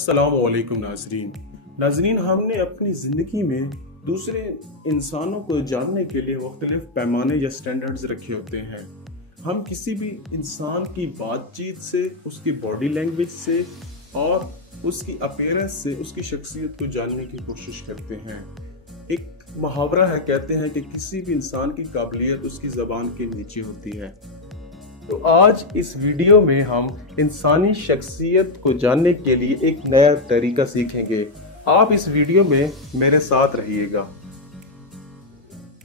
अस्सलामुअलैकुम नाजरीन, हमने अपनी ज़िंदगी में दूसरे इंसानों को जानने के लिए मुख्तलिफ पैमाने या स्टैंडर्ड्स रखे होते हैं। हम किसी भी इंसान की बातचीत से, उसकी बॉडी लैंग्वेज से और उसकी अपीयरेंस से उसकी शख्सियत को जानने की कोशिश करते हैं। एक मुहावरा है, कहते हैं कि किसी भी इंसान की काबिलियत उसकी ज़बान के नीचे होती है। तो आज इस वीडियो में हम इंसानी शख्सियत को जानने के लिए एक नया तरीका सीखेंगे। आप इस वीडियो में मेरे साथ रहिएगा।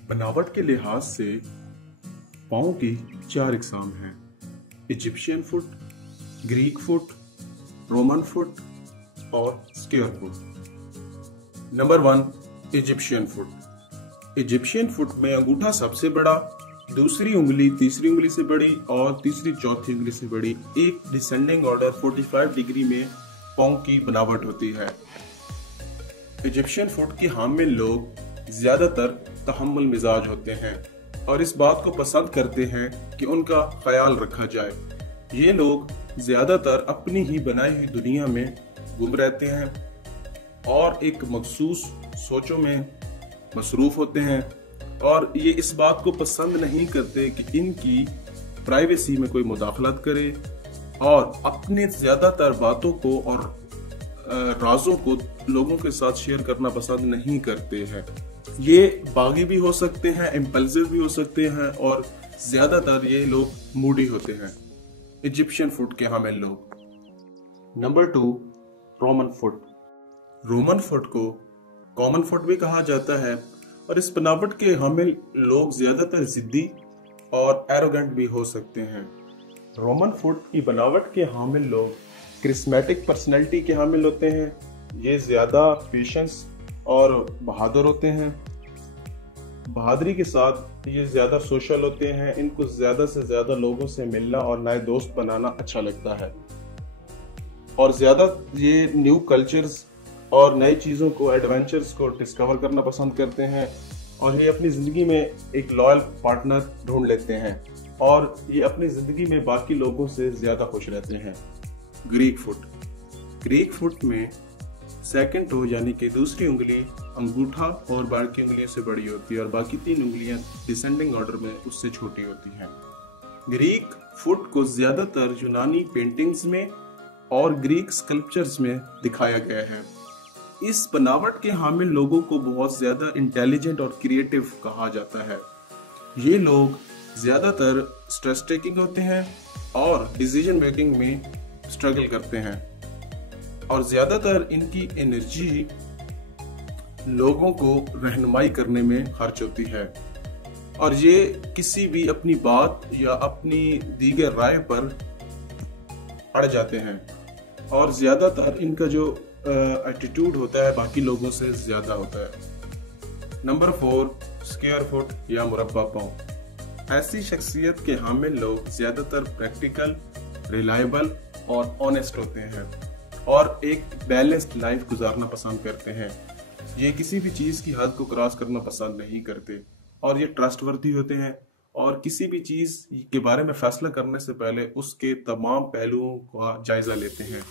बनावट के लिहाज से पाँव की 4 इकसाम हैं: Egyptian foot, Greek foot, Roman foot और square foot. Number 1, Egyptian foot. Egyptian foot में अंगूठा सबसे बड़ा, दूसरी उंगली तीसरी उंगली से बड़ी और तीसरी चौथी उंगली से बड़ी, एक डिसेंडिंग ऑर्डर 45 डिग्री में पाँव की बनावट होती है। इजिप्शियन फुट के हामिल लोग ज्यादातर तहम्मुल मिजाज होते हैं और इस बात को पसंद करते हैं कि उनका ख्याल रखा जाए। ये लोग ज्यादातर अपनी ही बनाई हुई दुनिया में गुम रहते हैं और एक मखसूस सोचों में मसरूफ होते हैं और ये इस बात को पसंद नहीं करते कि इनकी प्राइवेसी में कोई मुदाखलत करे और अपने ज्यादातर बातों को और राजों को लोगों के साथ शेयर करना पसंद नहीं करते हैं। ये बागी भी हो सकते हैं, इम्पल्सिव भी हो सकते हैं और ज्यादातर ये लोग मूडी होते हैं। इजिप्शियन फुट के हामिल लोग। Number 2, Roman foot. Roman foot को कॉमन फुट भी कहा जाता है और इस बनावट के हामिल लोग ज्यादातर जिद्दी और एरोगेंट भी हो सकते हैं। रोमन फुट की बनावट के हामिल लोग क्रिस्मेटिक पर्सनैलिटी के हामिल होते हैं। ये ज्यादा पेशेंस और बहादुर होते हैं। बहादुरी के साथ ये ज्यादा सोशल होते हैं। इनको ज्यादा से ज्यादा लोगों से मिलना और नए दोस्त बनाना अच्छा लगता है और ज्यादा ये न्यू कल्चर्स और नई चीज़ों को, एडवेंचर्स को डिस्कवर करना पसंद करते हैं और ये अपनी ज़िंदगी में एक लॉयल पार्टनर ढूंढ लेते हैं और ये अपनी ज़िंदगी में बाकी लोगों से ज़्यादा खुश रहते हैं। Greek foot. ग्रीक फुट में सेकंड टो यानी कि दूसरी उंगली अंगूठा और बाकी उंगलियों से बड़ी होती है और बाकी 3 उंगलियां डिसेंडिंग ऑर्डर में उससे छोटी होती हैं। ग्रीक फुट को ज़्यादातर यूनानी पेंटिंग्स में और ग्रीक स्कल्पचर्स में दिखाया गया है। इस बनावट के हामिल लोगों को बहुत ज्यादा इंटेलिजेंट और क्रिएटिव कहा जाता है। ये लोग ज्यादातर स्ट्रेस टेकिंग होते हैं और डिसीजन मेकिंग में स्ट्रगल करते हैं और ज्यादातर इनकी एनर्जी लोगों को रहनुमाई करने में खर्च होती है और ये किसी भी अपनी बात या अपनी दीगर राय पर अड़ जाते हैं और ज्यादातर इनका जो एटीट्यूड होता है बाकी लोगों से ज्यादा होता है। नंबर 4, स्क्वायर फुट या मुरब्बा पाँव। ऐसी शख्सियत के हामिल लोग ज्यादातर प्रैक्टिकल, रिलायबल और ऑनेस्ट होते हैं और एक बैलेंस्ड लाइफ गुजारना पसंद करते हैं। ये किसी भी चीज की हद को क्रॉस करना पसंद नहीं करते और ये ट्रस्टवर्दी होते हैं और किसी भी चीज के बारे में फैसला करने से पहले उसके तमाम पहलुओं का जायजा लेते हैं।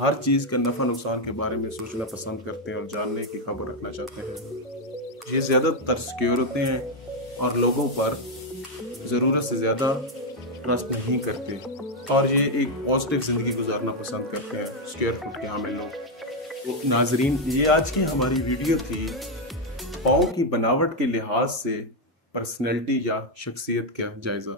हर चीज का नफा नुकसान के बारे में सोचना पसंद करते हैं और जानने की खबर रखना चाहते हैं। ये ज्यादातर सिक्योर होते हैं और लोगों पर जरूरत से ज्यादा ट्रस्ट नहीं करते और ये एक पॉजिटिव जिंदगी गुजारना पसंद करते हैं। स्क्वायर फुट के हामिल लोग। तो नाजरीन, ये आज की हमारी वीडियो थी पाँव की बनावट के लिहाज से पर्सनैलिटी या शख्सियत का जायजा।